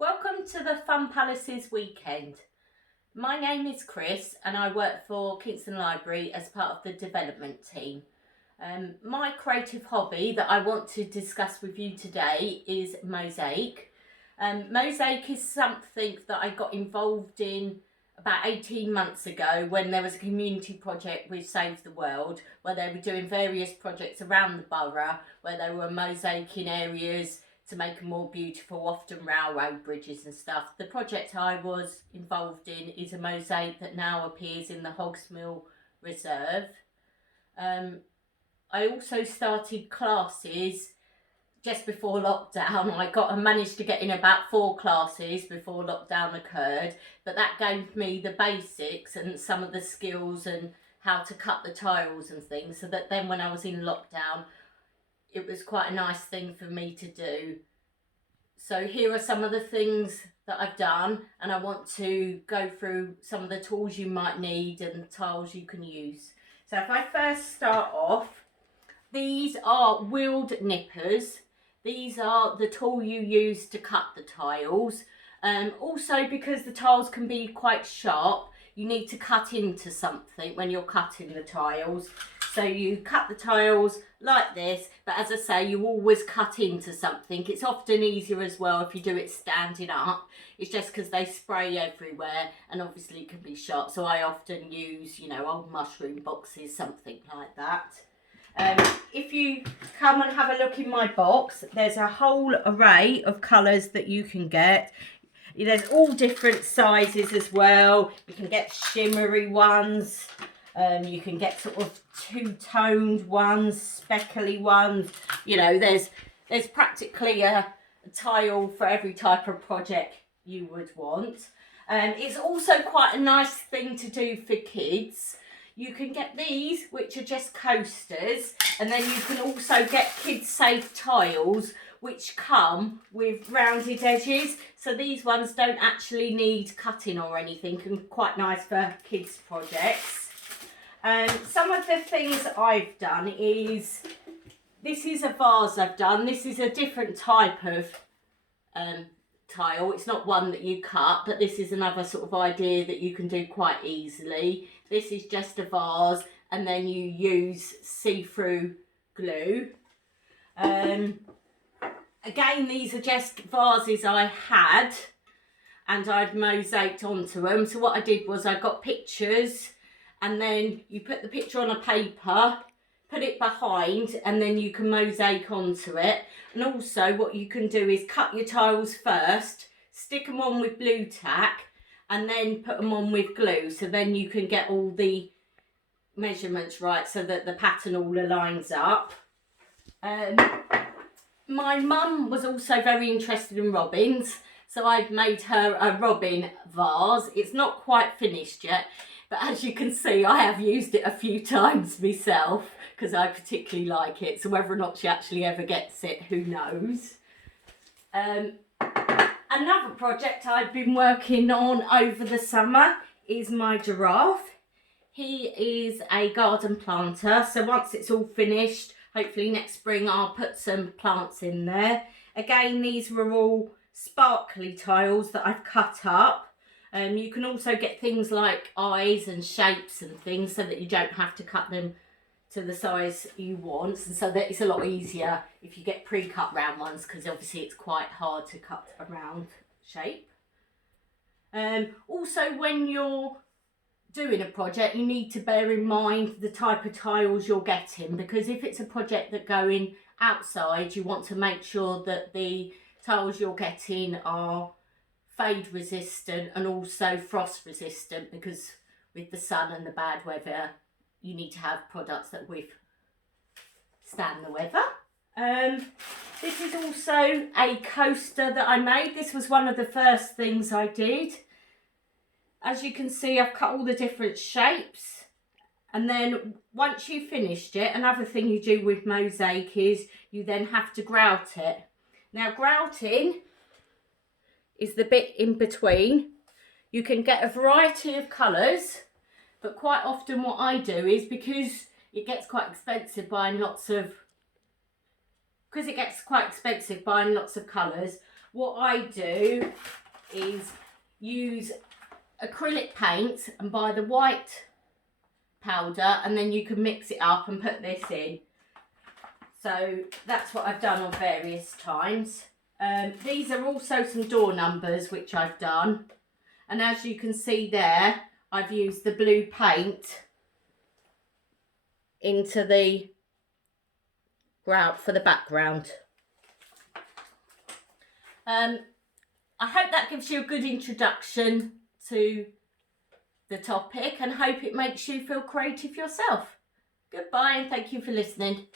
Welcome to the Fun Palaces weekend. My name is Chris and I work for Kingston Library as part of the development team. My creative hobby that I want to discuss with you today is mosaic. Mosaic is something that I got involved in about 18 months ago when there was a community project with Save the World, where they were doing various projects around the borough where they were mosaicing areas to make them more beautiful, often railroad bridges and stuff. The project I was involved in is a mosaic that now appears in the Hogsmill Reserve. I also started classes just before lockdown. I managed to get in about 4 classes before lockdown occurred, but that gave me the basics and some of the skills and how to cut the tiles and things, so that then when I was in lockdown it was quite a nice thing for me to do. So here are some of the things that I've done, and I want to go through some of the tools you might need and tiles you can use. So if I first start off, these are wheeled nippers. These are the tool you use to cut the tiles. Also, because the tiles can be quite sharp, you need to cut into something when you're cutting the tiles. So you cut the tiles like this, but as I say, you always cut into something. It's often easier as well if you do it standing up. It's just because they spray everywhere and obviously it can be sharp. So I often use, old mushroom boxes, something like that. If you come and have a look in my box, there's a whole array of colours that you can get. There's all different sizes as well. You can get shimmery ones. You can get sort of two-toned ones, speckly ones. There's practically a tile for every type of project you would want. It's also quite a nice thing to do for kids. You can get these, which are just coasters, and then you can also get kid-safe tiles, which come with rounded edges. So these ones don't actually need cutting or anything, and quite nice for kids' projects. Some of the things I've done is, this is a vase I've done. This is a different type of tile. It's not one that you cut, but this is another sort of idea that you can do quite easily. This is just a vase, and then you use see-through glue. Again, these are just vases I had, and I've mosaiced onto them. So what I did was I got pictures, and then you put the picture on a paper, put it behind, and then you can mosaic onto it. And also what you can do is cut your tiles first, stick them on with blue tack, and then put them on with glue. So then you can get all the measurements right so that the pattern all aligns up. My mum was also very interested in robins, so I've made her a robin vase. It's not quite finished yet, but as you can see, I have used it a few times myself because I particularly like it. So whether or not she actually ever gets it, who knows. Another project I've been working on over the summer is my giraffe. He is a garden planter, so once it's all finished, hopefully next spring I'll put some plants in there. Again, these were all sparkly tiles that I've cut up. You can also get things like eyes and shapes and things so that you don't have to cut them to the size you want, and so that it's a lot easier if you get pre-cut round ones, because obviously it's quite hard to cut a round shape. Also, when you're doing a project, you need to bear in mind the type of tiles you're getting, because if it's a project that's going outside, you want to make sure that the tiles you're getting are fade resistant and also frost resistant, because with the sun and the bad weather you need to have products that withstand the weather. This is also a coaster that I made. This was one of the first things I did. As you can see, I've cut all the different shapes, and then once you've finished it, another thing you do with mosaic is you then have to grout it. Now, grouting is the bit in between. You can get a variety of colours, but quite often what I do is, because it gets quite expensive buying lots of colours, what I do is use acrylic paint and buy the white powder, and then you can mix it up and put this in. So that's what I've done on various times. These are also some door numbers which I've done, and as you can see there, I've used the blue paint into the grout for the background. I hope that gives you a good introduction to the topic, and hope it makes you feel creative yourself. Goodbye, and thank you for listening.